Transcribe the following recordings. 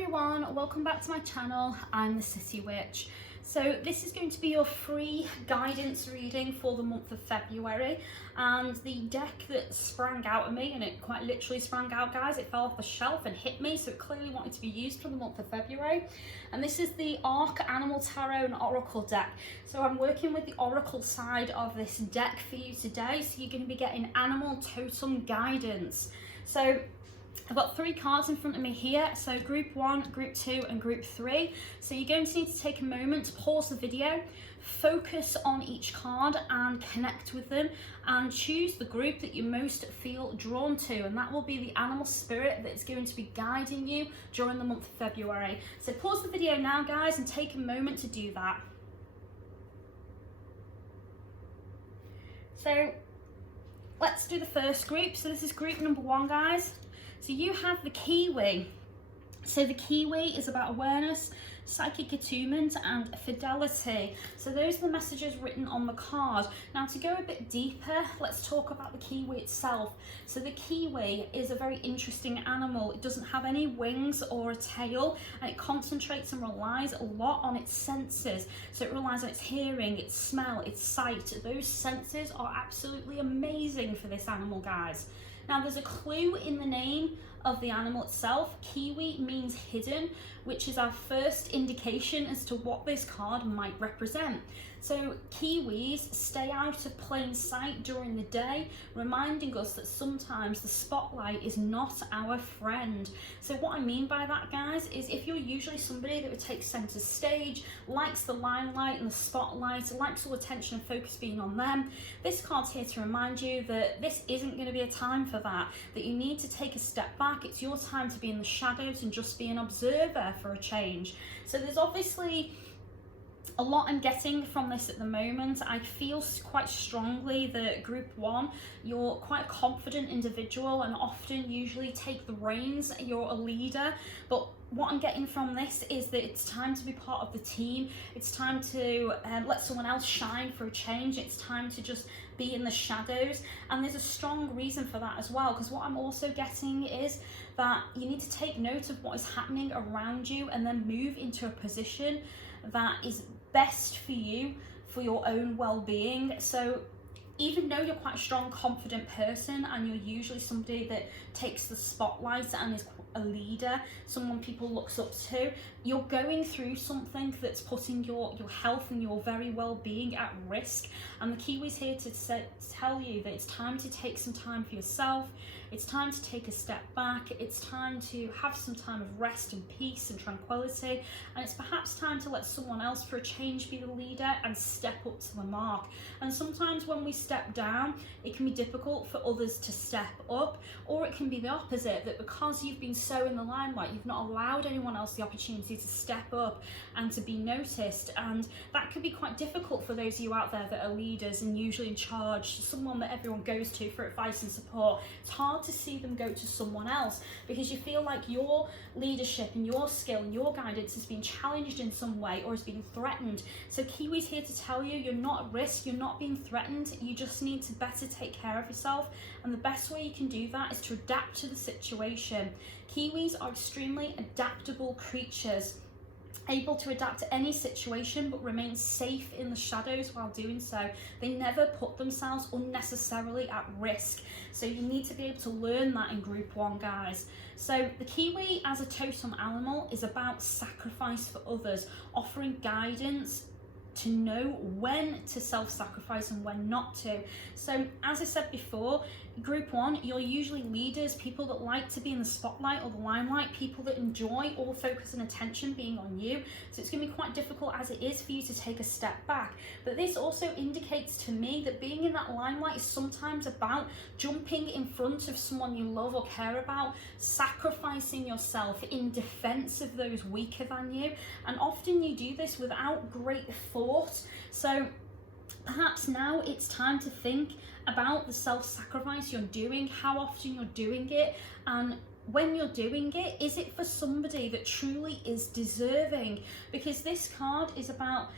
everyone, welcome back to my channel. I'm the City Witch. So this is going to be your free guidance reading for the month of February, and the deck that sprang out at me, and it quite literally sprang out, guys, it fell off the shelf and hit me, so it clearly wanted to be used for the month of February. And this is the Arc Animal Tarot and Oracle deck. So I'm working with the Oracle side of this deck for you today, so you're going to be getting animal totem guidance. So I've got 3 cards in front of me here, so group 1, group 2 and group 3. So you're going to need to take a moment to pause the video, focus on each card and connect with them, and choose the group that you most feel drawn to, and that will be the animal spirit that's going to be guiding you during the month of February. So pause the video now, guys, and take a moment to do that. So let's do the first group. So this is group number 1, guys. So you have the Kiwi. So the Kiwi is about awareness, psychic attunement and fidelity. So those are the messages written on the card. Now to go a bit deeper, let's talk about the Kiwi itself. So the Kiwi is a very interesting animal. It doesn't have any wings or a tail, and it concentrates and relies a lot on its senses. So it relies on its hearing, its smell, its sight. Those senses are absolutely amazing for this animal, guys. Now there's a clue in the name of the animal itself. Kiwi means hidden, which is our first indication as to what this card might represent. So Kiwis stay out of plain sight during the day, reminding us that sometimes the spotlight is not our friend. So what I mean by that, guys, is if you're usually somebody that would take center stage, likes the limelight and the spotlight, likes all attention and focus being on them, this card's here to remind you that this isn't going to be a time for that you need to take a step back. It's your time to be in the shadows and just be an observer for a change. So there's obviously a lot I'm getting from this at the moment. I feel quite strongly that group 1, you're quite a confident individual and often usually take the reins. You're a leader, but what I'm getting from this is that it's time to be part of the team. It's time to let someone else shine for a change. It's time to just be in the shadows, and there's a strong reason for that as well, because what I'm also getting is that you need to take note of what is happening around you and then move into a position that is best for you, for your own well-being. So even though you're quite a strong, confident person and you're usually somebody that takes the spotlight and is a leader, someone people looks up to, you're going through something that's putting your health and your very well-being at risk. And the Kiwi's here to tell you that it's time to take some time for yourself. It's time to take a step back. It's time to have some time of rest and peace and tranquility. And it's perhaps time to let someone else for a change be the leader and step up to the mark. And sometimes when we step down, it can be difficult for others to step up, or it can be the opposite, that because you've been so in the limelight, you've not allowed anyone else the opportunity to step up and to be noticed. And that could be quite difficult for those of you out there that are leaders and usually in charge, someone that everyone goes to for advice and support. It's hard to see them go to someone else because you feel like your leadership and your skill and your guidance has been challenged in some way or has been threatened. So Kiwi's here to tell you you're not at risk, you're not being threatened, you just need to better take care of yourself, and the best way you can do that is to adapt to the situation. Kiwis are extremely adaptable creatures, able to adapt to any situation but remain safe in the shadows while doing so. They never put themselves unnecessarily at risk. So you need to be able to learn that in group 1, guys. So the Kiwi as a totem animal is about sacrifice for others, offering guidance to know when to self-sacrifice and when not to. So as I said before, group 1, you're usually leaders, people that like to be in the spotlight or the limelight, people that enjoy all focus and attention being on you. So it's going to be quite difficult as it is for you to take a step back. But this also indicates to me that being in that limelight is sometimes about jumping in front of someone you love or care about, sacrificing yourself in defense of those weaker than you. And often you do this without great thought. So perhaps now it's time to think about the self-sacrifice you're doing, how often you're doing it, and when you're doing it, is it for somebody that truly is deserving? Because this card is about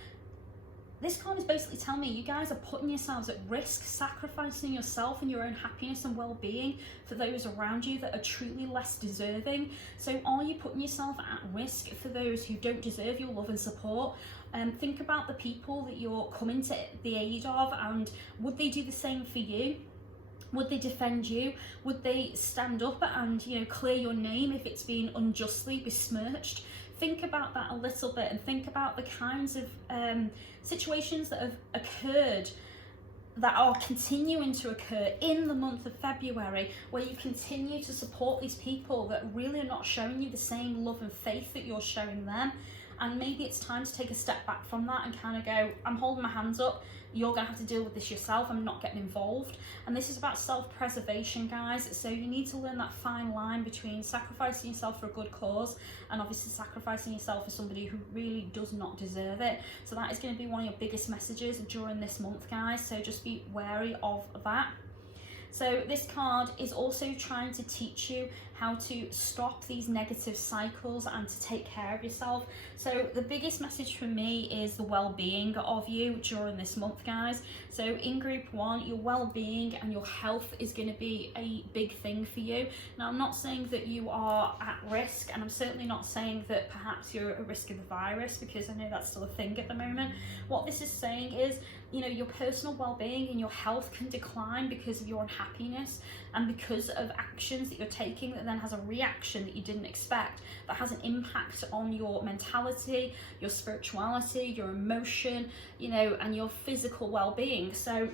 this card is basically telling me you guys are putting yourselves at risk, sacrificing yourself and your own happiness and well-being for those around you that are truly less deserving. So are you putting yourself at risk for those who don't deserve your love and support? Think about the people that you're coming to the aid of, and would they do the same for you? Would they defend you? Would they stand up and, you know, clear your name if it's been unjustly besmirched? Think about that a little bit, and think about the kinds of situations that have occurred, that are continuing to occur in the month of February, where you continue to support these people that really are not showing you the same love and faith that you're showing them. And maybe it's time to take a step back from that and kind of go, I'm holding my hands up, you're going to have to deal with this yourself, I'm not getting involved. And this is about self-preservation, guys. So you need to learn that fine line between sacrificing yourself for a good cause and obviously sacrificing yourself for somebody who really does not deserve it. So that is going to be one of your biggest messages during this month, guys. So just be wary of that. So this card is also trying to teach you how to stop these negative cycles and to take care of yourself. So the biggest message for me is the well-being of you during this month, guys. So in group 1, your well-being and your health is going to be a big thing for you. Now, I'm not saying that you are at risk, and I'm certainly not saying that perhaps you're at risk of the virus, because I know that's still a thing at the moment. What this is saying is, you know, your personal well-being and your health can decline because of your unhappiness and because of actions that you're taking that then has a reaction that you didn't expect, that has an impact on your mentality, your spirituality, your emotion, you know, and your physical well-being. So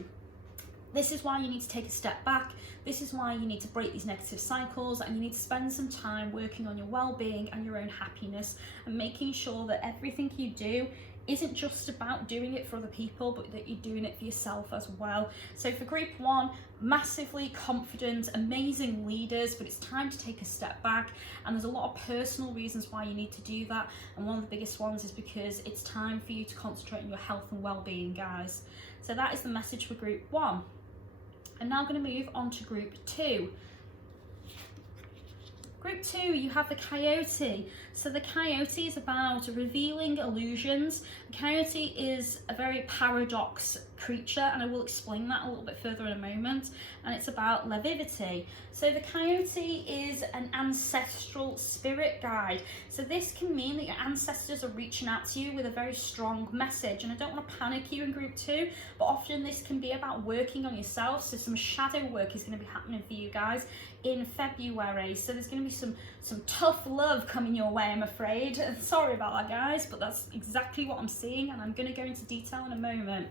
this is why you need to take a step back. This is why you need to break these negative cycles, and you need to spend some time working on your well-being and your own happiness, and making sure that everything you do isn't just about doing it for other people, but that you're doing it for yourself as well. So for group 1, massively confident, amazing leaders, but it's time to take a step back, and there's a lot of personal reasons why you need to do that, and one of the biggest ones is because it's time for you to concentrate on your health and well-being, guys. So that is the message for group 1. I'm now going to move on to group 2. Group 2, you have the coyote. So the coyote is about revealing illusions. The coyote is a very paradox creature, and I will explain that a little bit further in a moment. And it's about levivity. So the coyote is an ancestral spirit guide. So this can mean that your ancestors are reaching out to you with a very strong message. And I don't want to panic you in group 2, but often this can be about working on yourself. So some shadow work is going to be happening for you guys in February. So there's going to be some tough love coming your way, I'm afraid. Sorry about that, guys, but that's exactly what I'm seeing, and I'm going to go into detail in a moment.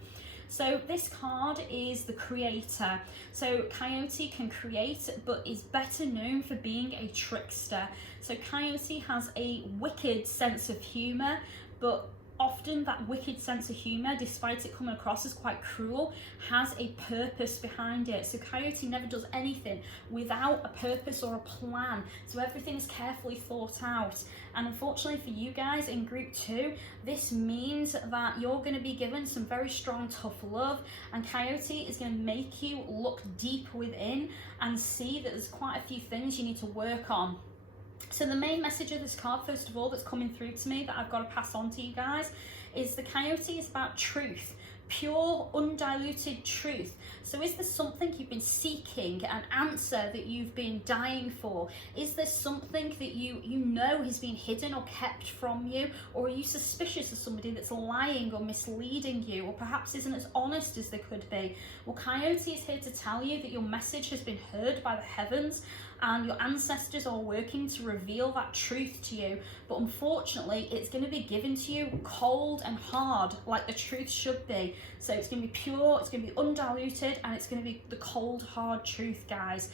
So this card is the creator. So Coyote can create, but is better known for being a trickster. So Coyote has a wicked sense of humour, but often that wicked sense of humour, despite it coming across as quite cruel, has a purpose behind it. So Coyote never does anything without a purpose or a plan. So everything is carefully thought out. And unfortunately for you guys in group 2, this means that you're going to be given some very strong, tough love, and Coyote is going to make you look deep within and see that there's quite a few things you need to work on. So the main message of this card, first of all, that's coming through to me that I've got to pass on to you guys, is the coyote is about truth. Pure, undiluted truth. So is there something you've been seeking, an answer that you've been dying for? Is there something that you know has been hidden or kept from you? Or are you suspicious of somebody that's lying or misleading you, or perhaps isn't as honest as they could be? Well, Coyote is here to tell you that your message has been heard by the heavens, and your ancestors are working to reveal that truth to you. But unfortunately, it's going to be given to you cold and hard, like the truth should be. So it's going to be pure, it's going to be undiluted, and it's going to be the cold, hard truth, guys.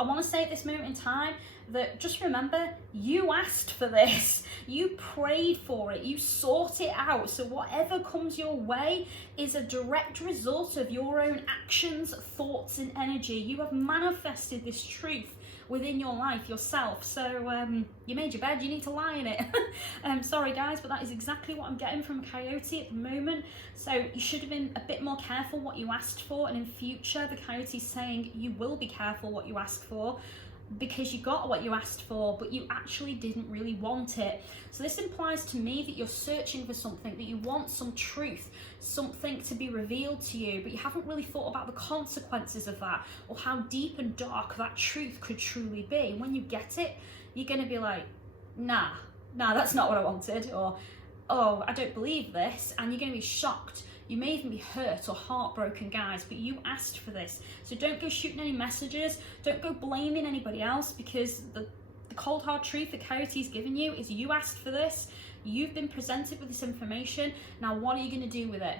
I want to say at this moment in time that just remember, you asked for this, you prayed for it, you sought it out. So whatever comes your way is a direct result of your own actions, thoughts, and energy. You have manifested this truth within your life yourself. So you made your bed, you need to lie in it. Sorry guys, but that is exactly what I'm getting from Coyote at the moment. So you should have been a bit more careful what you asked for, and in future the Coyote is saying you will be careful what you ask for. because you got what you asked for, but you actually didn't really want it. So this implies to me that you're searching for something, that you want some truth, something to be revealed to you, but you haven't really thought about the consequences of that, or how deep and dark that truth could truly be. And when you get it, you're going to be like, nah, that's not what I wanted, or, oh, I don't believe this, and you're going to be shocked. You may even be hurt or heartbroken, guys, but you asked for this. So don't go shooting any messages. Don't go blaming anybody else, because the cold hard truth that Coyote's given you is you asked for this. You've been presented with this information. Now, what are you going to do with it?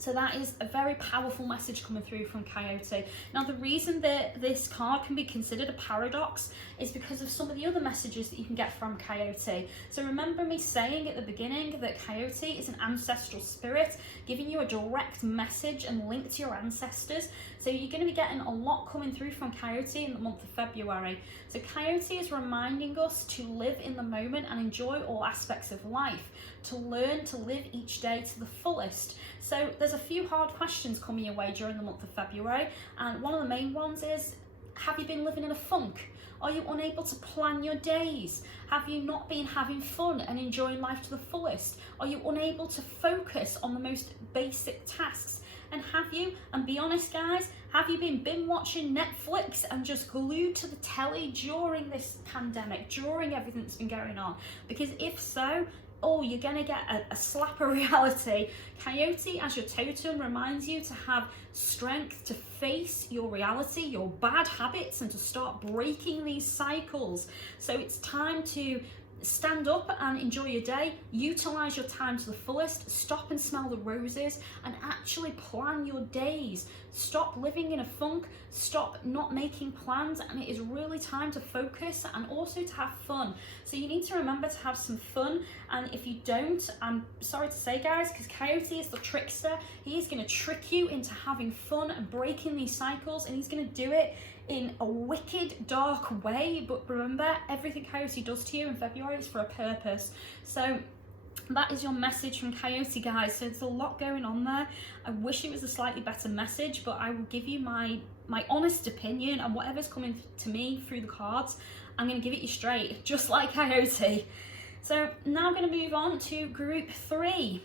So that is a very powerful message coming through from Coyote. Now, the reason that this card can be considered a paradox is because of some of the other messages that you can get from Coyote. So remember me saying at the beginning that Coyote is an ancestral spirit, giving you a direct message and link to your ancestors. So you're going to be getting a lot coming through from Coyote in the month of February. So Coyote is reminding us to live in the moment and enjoy all aspects of life, to learn to live each day to the fullest. So there's a few hard questions coming your way during the month of February, and one of the main ones is, have you been living in a funk? Are you unable to plan your days? Have you not been having fun and enjoying life to the fullest? Are you unable to focus on the most basic tasks? And have you, and be honest guys, have you been binge watching Netflix and just glued to the telly during this pandemic, during everything that's been going on? Because if so, oh, you're going to get a slap of reality. Coyote, as your totem, reminds you to have strength to face your reality, your bad habits, and to start breaking these cycles. So it's time to stand up and enjoy your day, utilize your time to the fullest, stop and smell the roses, and actually plan your days. Stop living in a funk, stop not making plans, and it is really time to focus and also to have fun. So you need to remember to have some fun, and if you don't, I'm sorry to say guys, because Coyote is the trickster. He is going to trick you into having fun and breaking these cycles, and he's going to do it in a wicked, dark way. But remember, everything Coyote does to you in February is for a purpose. So that is your message from Coyote, guys. So there's a lot going on there. I wish it was a slightly better message, but I will give you my honest opinion, and whatever's coming to me through the cards, I'm going to give it you straight, just like Coyote. So now I'm going to move on to group 3.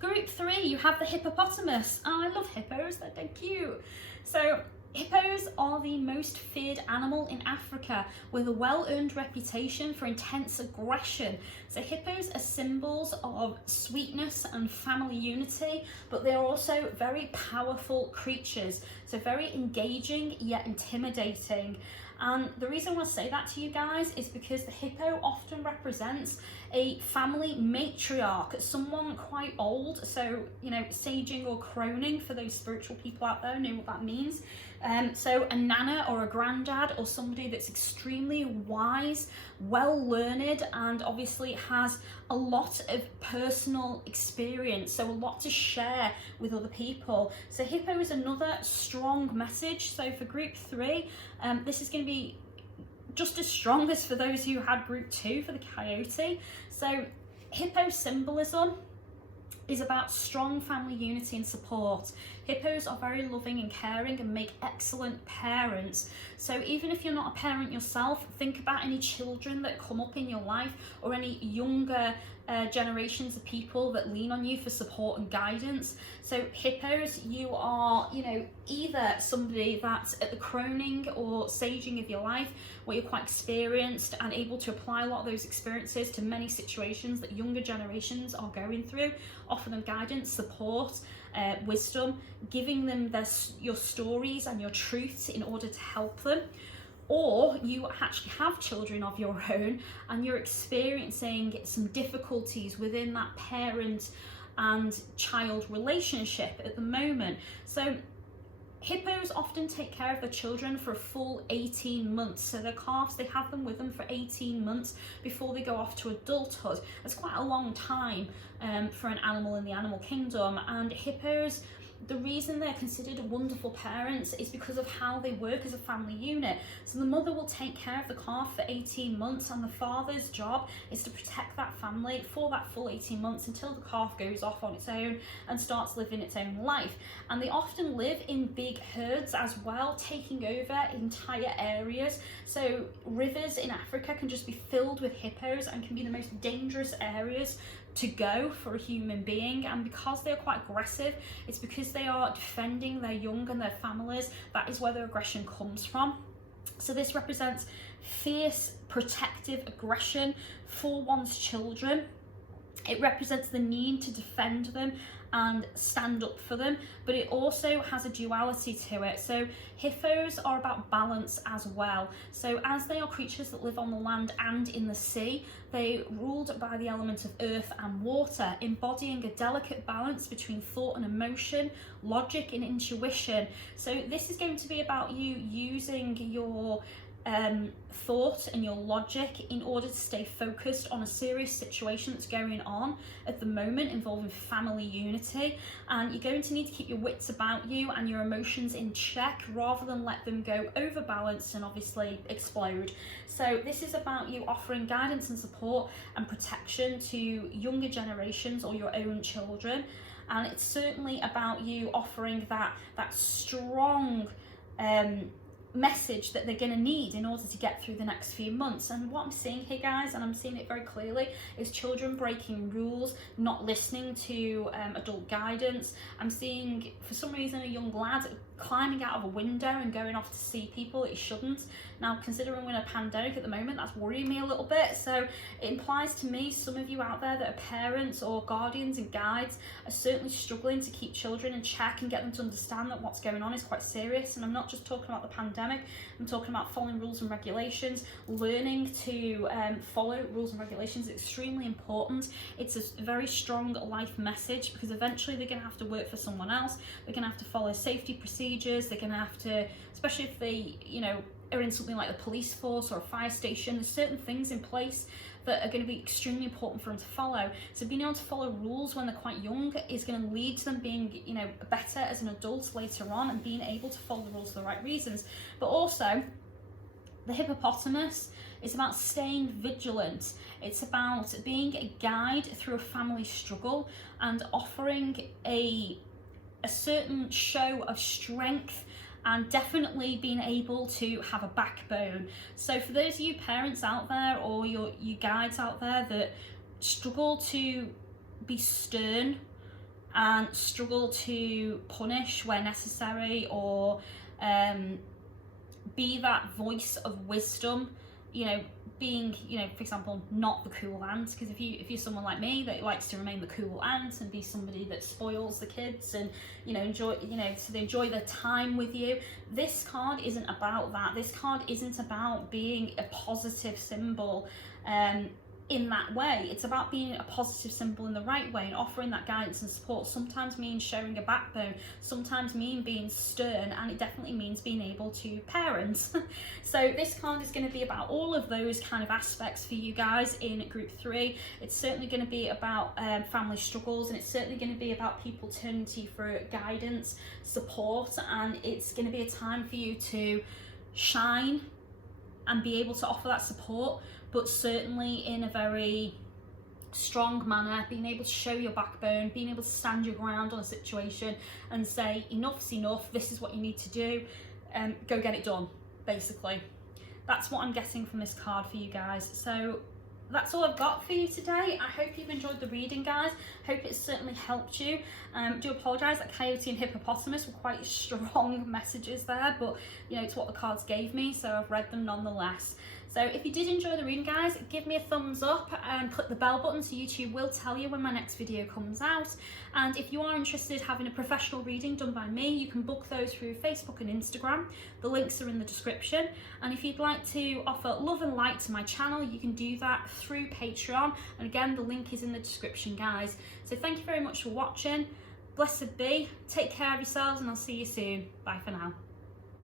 Group 3, you have the hippopotamus. Oh, I love hippos, they're cute. So hippos are the most feared animal in Africa, with a well-earned reputation for intense aggression. So hippos are symbols of sweetness and family unity, but they are also very powerful creatures. So very engaging yet intimidating. And the reason I want to say that to you guys is because the hippo often represents a family matriarch, someone quite old. So, you know, saging or croning, for those spiritual people out there know what that means. So a nana or a granddad, or somebody that's extremely wise, well learned, and obviously has a lot of personal experience, so a lot to share with other people. So hippo is another strong message. So for group 3, this is going to be just as strong as for those who had group 2 for the Coyote. So hippo symbolism is about strong family unity and support. Hippos are very loving and caring and make excellent parents. So even if you're not a parent yourself, think about any children that come up in your life, or any younger generations of people that lean on you for support and guidance. So hippos, you are, you know, either somebody that's at the croning or saging of your life, where you're quite experienced and able to apply a lot of those experiences to many situations that younger generations are going through, offer them guidance, support, wisdom, giving them your stories and your truths in order to help them. Or you actually have children of your own and you're experiencing some difficulties within that parent and child relationship at the moment. So hippos often take care of their children for a full 18 months. So their calves, they have them with them for 18 months before they go off to adulthood. That's quite a long time for an animal in the animal kingdom. And hippos, the reason they're considered wonderful parents is because of how they work as a family unit. So the mother will take care of the calf for 18 months, and the father's job is to protect that family for that full 18 months until the calf goes off on its own and starts living its own life. And they often live in big herds as well, taking over entire areas. So rivers in Africa can just be filled with hippos and can be the most dangerous areas to go for a human being. And because they're quite aggressive, it's because they are defending their young and their families. That is where their aggression comes from. So this represents fierce protective aggression for one's children. It represents the need to defend them and stand up for them, but it also has a duality to it. So hippos are about balance as well. So as they are creatures that live on the land and in the sea, they ruled by the elements of earth and water, embodying a delicate balance between thought and emotion, logic and intuition. So this is going to be about you using your thought and your logic in order to stay focused on a serious situation that's going on at the moment involving family unity, and you're going to need to keep your wits about you and your emotions in check rather than let them go overbalanced and obviously explode. So this is about you offering guidance and support and protection to younger generations or your own children, and it's certainly about you offering that strong message that they're going to need in order to get through the next few months. And what I'm seeing here, guys, and I'm seeing it very clearly, is children breaking rules, not listening to adult guidance. I'm seeing, for some reason, a young lad climbing out of a window and going off to see people that he shouldn't. Now, considering we're in a pandemic at the moment, that's worrying me a little bit. So it implies to me, some of you out there that are parents or guardians and guides are certainly struggling to keep children in check and get them to understand that what's going on is quite serious. And I'm not just talking about the pandemic, I'm talking about following rules and regulations. Learning to follow rules and regulations is extremely important. It's a very strong life message, because eventually they're going to have to work for someone else. They're going to have to follow safety procedures. They're going to have to, especially if they, are in something like the police force or a fire station, there's certain things in place that are going to be extremely important for them to follow. So being able to follow rules when they're quite young is going to lead to them being, better as an adult later on, and being able to follow the rules for the right reasons. But also, the hippopotamus is about staying vigilant. It's about being a guide through a family struggle and offering a certain show of strength, and definitely being able to have a backbone. So for those of you parents out there, or you guides out there that struggle to be stern and struggle to punish where necessary, or be that voice of wisdom, being, for example, not the cool aunt, because if you're someone like me that likes to remain the cool aunt and be somebody that spoils the kids and enjoy, so they enjoy their time with you, this card isn't about that. This card isn't about being a positive symbol in that way. It's about being a positive symbol in the right way and offering that guidance and support. Sometimes means showing a backbone, sometimes means being stern, and it definitely means being able to parent. So this card is going to be about all of those kind of aspects for you guys in group 3. It's certainly going to be about family struggles, and it's certainly going to be about people turning to you for guidance, support, and it's going to be a time for you to shine and be able to offer that support, but certainly in a very strong manner, being able to show your backbone, being able to stand your ground on a situation and say, enough's enough, this is what you need to do, go get it done, basically. That's what I'm getting from this card for you guys. So that's all I've got for you today. I hope you've enjoyed the reading, guys. Hope it's certainly helped you. Do apologise that Coyote and Hippopotamus were quite strong messages there, but it's what the cards gave me, so I've read them nonetheless. So if you did enjoy the reading, guys, give me a thumbs up and click the bell button so YouTube will tell you when my next video comes out. And if you are interested in having a professional reading done by me, you can book those through Facebook and Instagram. The links are in the description. And if you'd like to offer love and light to my channel, you can do that through Patreon. And again, the link is in the description, guys. So thank you very much for watching. Blessed be. Take care of yourselves, and I'll see you soon. Bye for now.